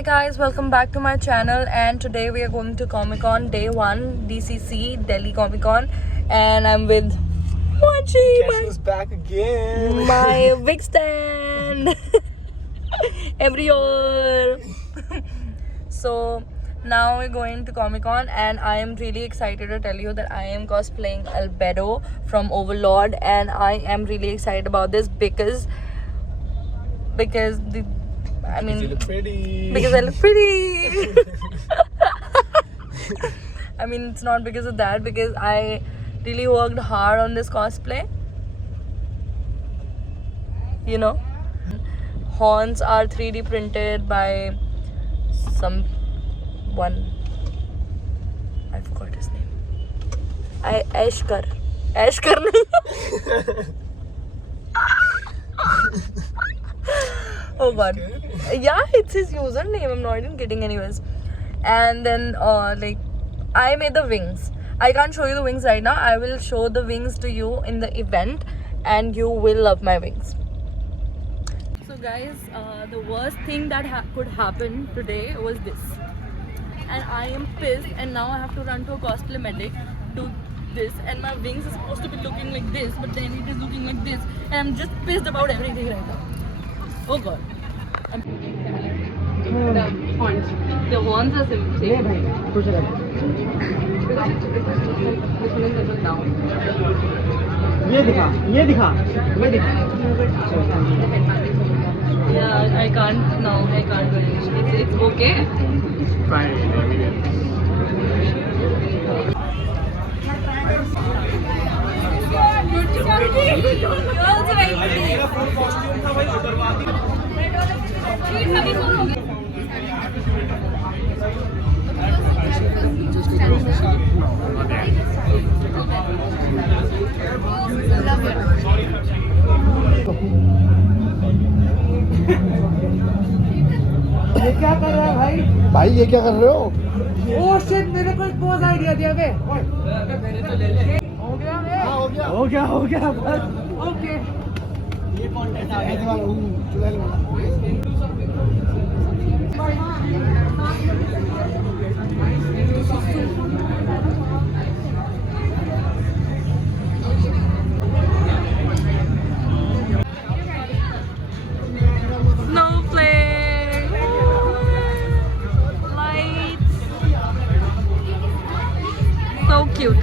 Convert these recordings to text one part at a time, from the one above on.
Hi guys, welcome back to my channel, and today we are going to Comic Con Day 1 DCC Delhi Comic Con, and I'm with Mochi, Guess back again. my wig stand every year. So now we're going to Comic Con, and I am really excited to tell you that I am cosplaying Albedo from Overlord, and I am really excited about this because I mean, You look pretty. because I look pretty. I mean, it's not because of that, because I really worked hard on this cosplay. You know, horns are 3D printed by someone. I forgot his name. Ashkar nahi. Oh god. Yeah, it's his username. I'm not even kidding. Anyways, and then like I made the wings. I can't show you the wings right now. I will show the wings to you in the event, and you will love my wings. So guys, the worst thing that could happen today was this, and I am pissed. And now I have to run to a cosplay medic to this, and my wings are supposed to be looking like this, but then it is looking like this, and I'm just pissed about everything right now. Oh god. The horns are same. This one is a bit down. ये दिखा Yeah, I can't now. I can't do it. It's okay. Fine. ये क्या कर रहा है भाई ये क्या कर रहे हो ओह शिट मेरे को एक पोज आइडिया दिया बे हो गया बस ओके ये कंटेंट आ गया Snowflake, lights, so cute.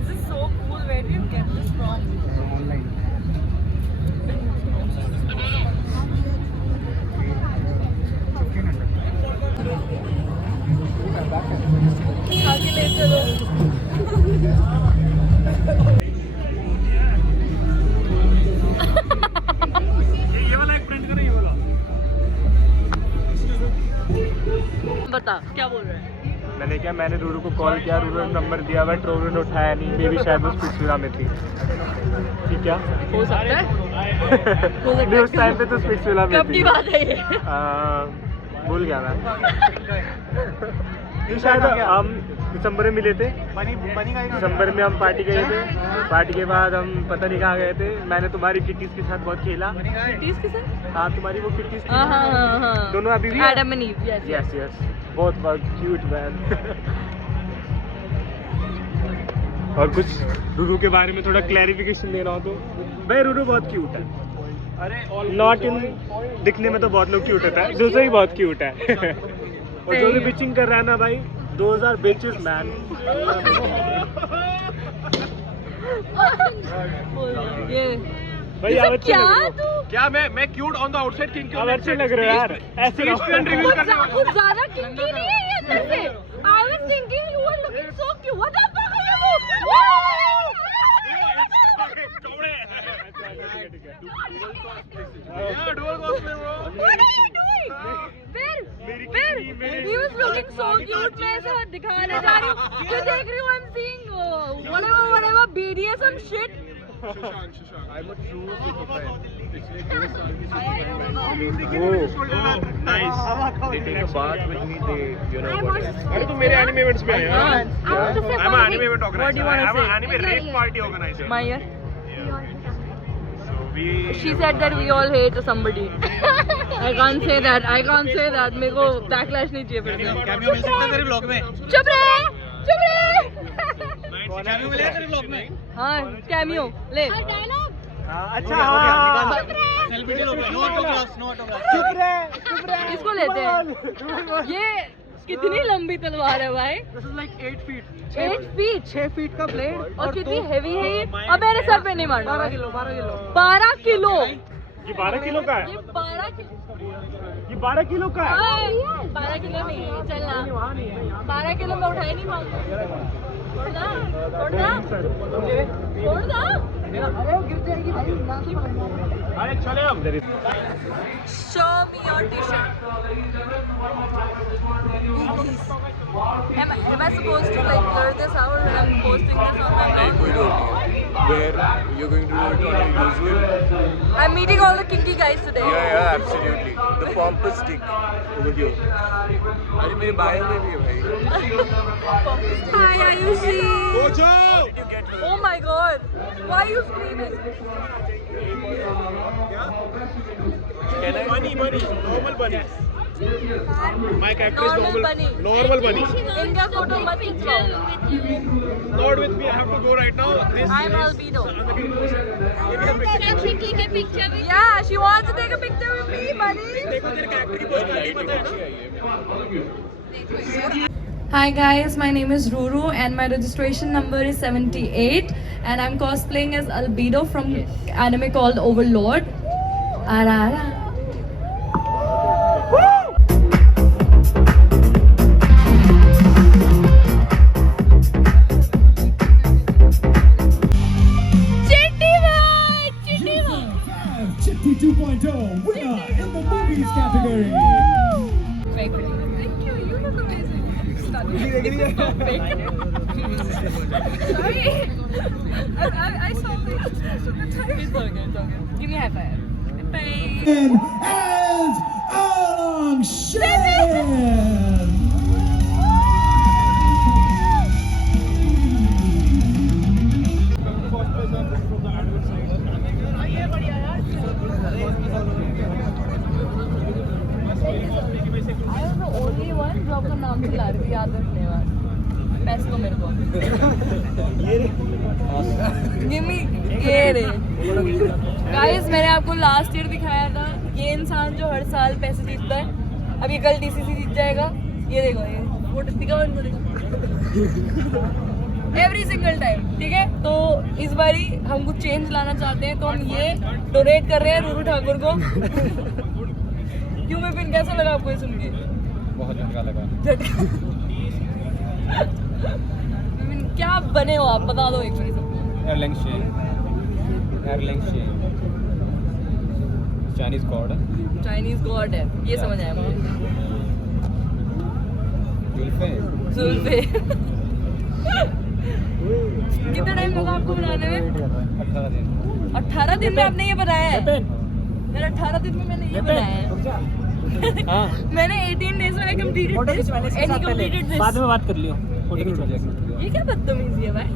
This is so cool. Where did you get this from? आगे ले चलो। ये वाला एक प्रिंट करो, ये वाला। बता क्या बोल रहे हैं? मैंने रूरू को कॉल किया, रूरू ने नंबर दिया, बट रूरू ने उठाया नहीं। मे भी शायद वो स्पिट्सविला में थी। ठीक है, हो सकता है। नहीं, उस टाइम पे तो स्पिट्सविला में कब थी। की बात है ये? भूल गया मैं। शायद हम दिसंबर में मिले थे। दिसंबर में हम पार्टी गए थे। पार्टी के बाद हम पता नहीं कहाँ गए थे। मैंने तुम्हारी किटीज के साथ बहुत खेला। किटीज के साथ? हाँ, तुम्हारी वो किटीज थी। हाँ। दोनों अभी भी Adam and Eve, yes. बहुत क्यूट मैन। और कुछ रूरू के बारे में थोड़ा क्लैरिफिकेशन देना हो तो भाई रूरू बहुत क्यूट है। अरे नॉट इन दिखने में तो बहुत लोग क्यूट होता है, दूसरा ही बहुत क्यूट है। और जो भी बिचिंग कर रहा है ना भाई, 2000 bitches man. ये भाई ये आप सब अच्छे क्या लग रहे हो। तू क्या मैं cute on the outside king आप अच्छे लग रहे हो यार, ऐसे रहो। कुछ ज्यादा किंकी नहीं है ये अंदर से। I was thinking you were looking so cute. What the fuck are you? What are you doing? Where? He was looking so cute. मैं ऐसे दिखाने जा रही हूँ। क्यों देख रही हूँ? I'm seeing whatever BDSM shit. I'm a true super fan. पिछले 2 साल की They take a bath with me. They, अरे तू मेरे anime events में आया? I'm an anime event organizer. What do you want to I'm an say? anime rave party organizer. Maya. So we. She said that we all hate somebody. I can't say that. मेरे को backlash नहीं चाहिए फिर से. Cameo मिल सकता है तेरे blog में? चुप रहे. कैमियो मिलेगा तेरे ब्लॉग में? हाँ कैमियो ले. अच्छा हाँ। सेलिब्रिटी लोग नो ऑटोग्राफ्स चुप रहे। इसको लेते हैं. ये कितनी लंबी तलवार है भाई? This is like 8 feet. 8 feet. 6 feet का ब्लेड और कितनी हेवी है ये? अब मेरे सर पे नहीं मारना. 12 किलो 12 किलो. ये 12 किलो का है। ये 12 किलो. ये 12 किलो का है। 12 किलो नहीं है, चलना. 12 किलो में उठाई नहीं पाऊंगा. छोड़ ना. अरे चले हम. Show me your t-shirt. Am I supposed to like blur this out when I'm posting this on my blog? Where you're going to do it on the usual? I'm meeting all the kinky guys today. Yeah, absolutely. The pompous stick over here. अरे मेरे bio में भी है भाई. Hi Ayushi. Ojo! Oh my god. Why are you screaming? Bunny, normal bunny. My character is Normal bunny. Normal bunny. इनका photo मत खींचो. Not with me. I have to go right now. This I'm albedo. picture. Yeah, she wants to take a picture with me, buddy. देखो तेरे character की personality पता है ना? Hi guys, my name is Ruru and my registration number is 78 and I'm cosplaying as Albedo from anime called Overlord. Ara ara. Chitty 2.0 winner in the movies category. Very pretty. Thank you. You look amazing. Sorry. I saw this. It's okay. Give me a high five. Bye. And Along Shen. I was the only one जो आपका नाम से ला रही थी याद रखने वाला. पैसे दो मेरे को. Give me ये रे. Guys मैंने आपको लास्ट ईयर दिखाया था ये इंसान जो हर साल पैसे जीतता है. अब ये कल DCC जीत जाएगा. ये देखो ये फोटो दिखाओ इनको दिखाओ. Every single time. ठीक है तो इस बारी हम कुछ चेंज लाना चाहते हैं तो हम ये डोनेट कर रहे हैं रूरू ठाकुर को. क्यों विपिन कैसा लगा आपको ये सुन के? बहुत झटका लगा. झटका. विपिन क्या बने हो आप बता दो एक बार सबको. Airline Shane Chinese God. Chinese God है ये समझ आया मुझे. जुल्फे. कितना टाइम लगा आपको बनाने में? 18 दिन. 18 दिन में आपने ये बनाया है? मेरा 18 दिन में मैंने ये बनाया है. मैंने 18 डेज में completed this and he completed this. बाद में बात कर लियो. फोटो खिंचवा ये क्या बदतमीजी है भाई?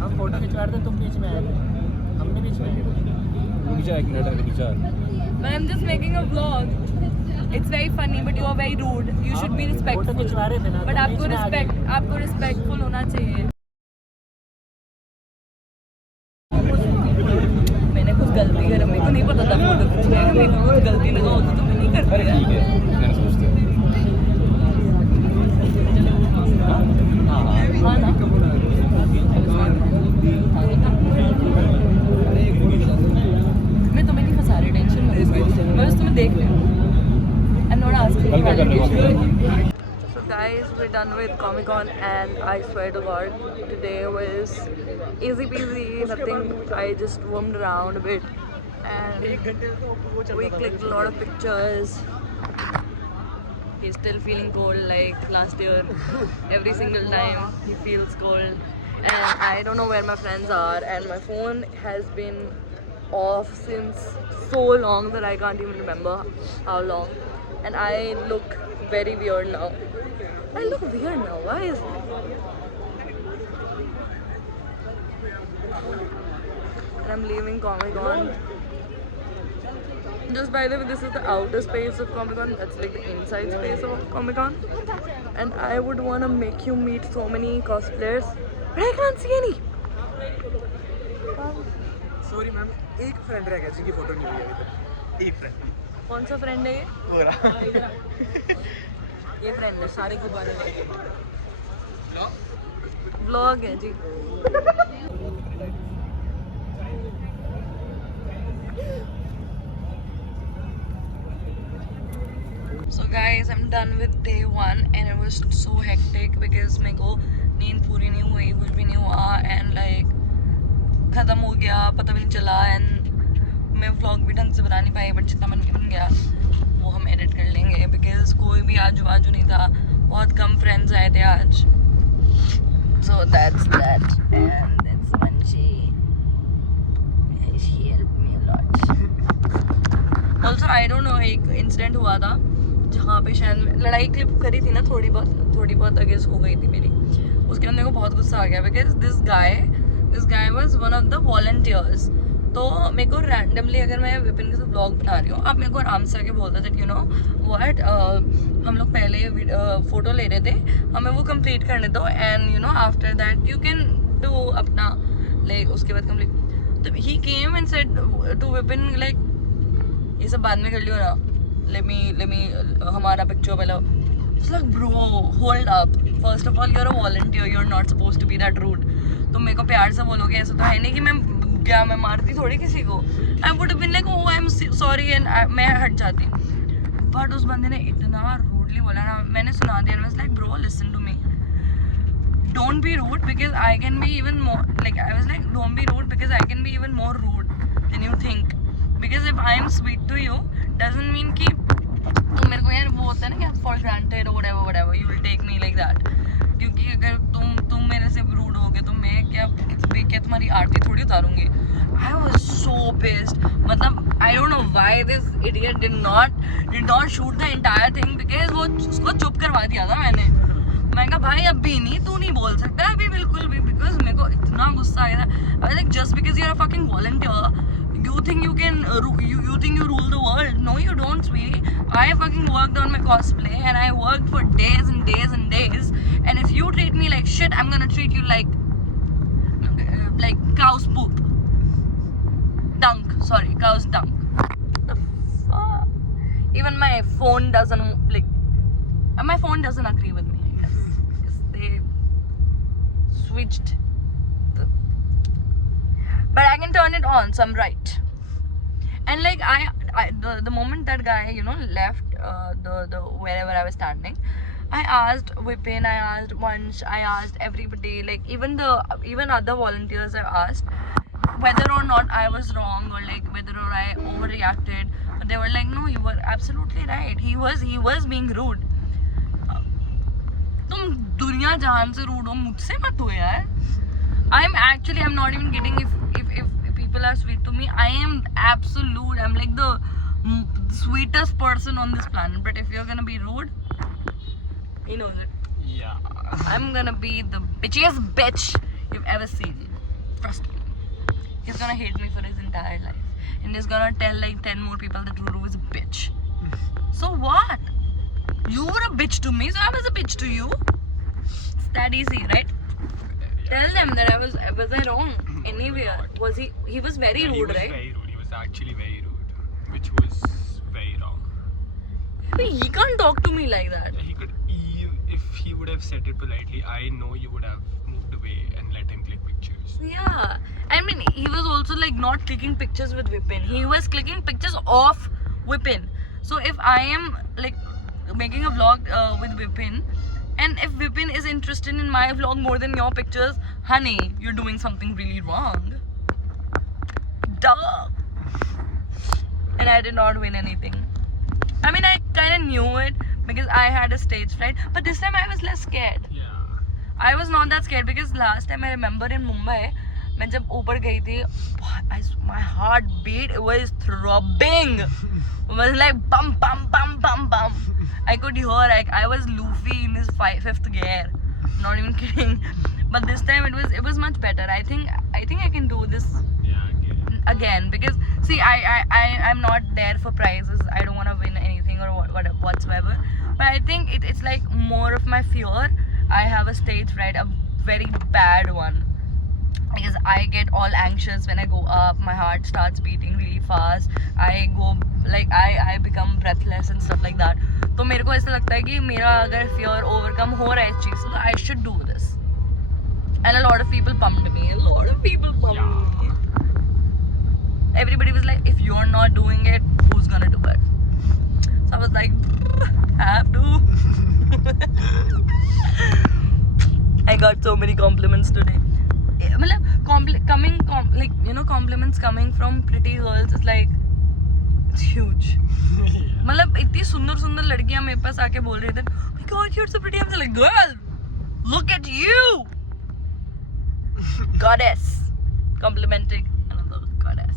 हम फोटो खिंचवा रहे थे तुम बीच में आए थे. हमने बीच में रुक जा एक मिनट रुक जा. But I'm just making a vlog. It's very funny, but you are very rude. You should be respectful. Photo खिंचवा रहे थे ना. But आपको respectful होना चाहिए. मैंने कुछ गलती करी. मेरे को नहीं पता था फोटो खींचने का. मेरे को कुछ गलती लगा होता तो मैं नहीं करती. ठीक है मैंने सोचते. So guys, we're done with Comic Con and I swear to God, today was easy peasy, nothing. I just roamed around a bit and we clicked a lot of pictures. He's still feeling cold like last year. Every single time he feels cold. And I don't know where my friends are and my phone has been off since so long that I can't even remember how long. And I look very weird now. I look weird now. Why is it? And I'm leaving Comic Con. Just by the way, this is the outer space of Comic Con. That's like the inside space of Comic Con. And I would want to make you meet so many cosplayers, but I can't see any. Sorry ma'am, एक friend रह गया जिनकी photo नहीं हुई अभी तक. एक friend. कौन सा फ्रेंड है ये? पूरा. ये फ्रेंड है. सारे को बारे में व्लॉग है जी. So guys, I'm done with day 1 and it was so hectic because मेरे को नींद पूरी नहीं हुई, कुछ भी नहीं हुआ and like ख़त्म हो गया, पता भी नहीं चला and मैं व्लॉग भी ढंग से बना नहीं पाई बट जितना बन गया वो हम एडिट कर लेंगे because कोई भी आजू बाजू नहीं था, बहुत कम फ्रेंड्स आए थे आज. So that's that and that's Manchi. She helped me a lot. Also I don't know, एक इंसिडेंट हुआ था जहाँ पे शायद लड़ाई क्लिप करी थी ना, थोड़ी बहुत अगेंस्ट हो गई थी मेरी. उसके अंदर मेरे को बहुत गुस्सा आ गया because this guy was one of the volunteers. तो मेरे को रैंडमली, अगर मैं विपिन के साथ ब्लॉग बना रही हूँ, आप मेरे को आराम से आके बोलते थे यू नो व्हाट, हम लोग पहले फ़ोटो ले रहे थे, हमें वो कंप्लीट करने दो and you know after that you can do अपना लाइक उसके बाद कंप्लीट. तो he came and said to Vipin like ये सब बाद में कर लियो ना, let me हमारा पिक्चर पहले. It's like bro, hold up. First of all, you're a volunteer. You're not supposed to be that rude. तुम मेरे को प्यार से बोलोगे, ऐसा तो है नहीं कि मैं मारती थोड़ी किसी को. I would have been like, oh I'm sorry and मैं हट जाती. But उस बंदे ने इतना rudely बोला ना, मैंने सुना दिया. I was like, bro, listen to me. Don't be rude because I can be even more like, I was like, don't be rude because I can be even more rude than you think. Because if I am sweet to you doesn't mean कि तुम मेरे को यार वो होता है ना कि for granted or whatever you will take me like that. क्योंकि अगर तुम मेरे से रूड होगे तो मैं क्या तुम्हारी आरती थोड़ी उतारूंगी. I was so pissed. मतलब I don't know why this idiot did not shoot the entire thing because वो उसको चुप करवा दिया था मैंने कहा भाई अभी नहीं, तू नहीं बोल सकता अभी बिल्कुल भी, because मेरे को इतना गुस्सा आया था. I was like, just because you're a fucking volunteer you think you can you think you rule the world. No you don't, sweetie. I fucking worked on my cosplay and I worked for days and days and days, and if you treat me like shit I'm gonna treat you like cow's poop. Cow's dunk. The fuck? Even my phone doesn't agree with me, I guess. Because they switched but I can turn it on, so I'm right. And like the moment that guy left the wherever I was standing, I asked Vipin, I asked Vansh, I asked everybody, like even other volunteers I asked whether or not I was wrong or like whether or I overreacted, but they were like, no, you were absolutely right. He was being rude. तुम दुनिया जहान से rude हो, मुझसे मत हो यार. I'm not even kidding. If people are sweet to me, I am absolute. I'm like the sweetest person on this planet. But if you're gonna be rude, he knows it. Yeah. I'm gonna be the bitchiest bitch you've ever seen. Trust me. He's gonna hate me for his entire life, and he's gonna tell like 10 more people that Ruru is a bitch. So what? You were a bitch to me, so I was a bitch to you. It's that easy, right? Tell them that was I wrong anywhere? Was he was very rude, right? Very rude. He was actually very rude, which was very wrong. But he can't talk to me like that. He could, if he would have said it politely, I know you would have moved away and let him click pictures. Yeah, I mean he was also like not clicking pictures with Vipin. He was clicking pictures of Vipin. So if I am like making a vlog with Vipin, and if Vipin is interested in my vlog more than your pictures, honey, you're doing something really wrong. Duh. And I did not win anything. I mean, I kind of knew it because I had a stage fright, but this time I was less scared. I was not that scared because last time I remember in Mumbai, मैं जब ऊपर गई थी, my heart beat, it was throbbing. It was like bum bum bum bum bum. I could hear, like I was Luffy in his fifth gear. Not even kidding. But this time it was much better. I think I can do this again because see, I'm not there for prizes. I don't want to win anything or whatsoever. But I think it's like more of my fear. I have a stage fright, a very bad one. Because I get all anxious when I go up, my heart starts beating really fast, I go like I become breathless and stuff like that. तो मेरे को ऐसा लगता है कि मेरा अगर fear overcome हो रहा है इस चीज़ से तो I should do this. And a lot of people pumped me. Everybody was like, if you're not doing it, who's gonna do it? So I was like, I have to. I got so many compliments today. Compliments coming from pretty girls is like, it's huge. मतलब इतनी सुंदर लड़कियां मेरे पास आके बोल रही थी, oh my god, you're so pretty. I'm like, girl, look at you, goddess, complimenting another goddess.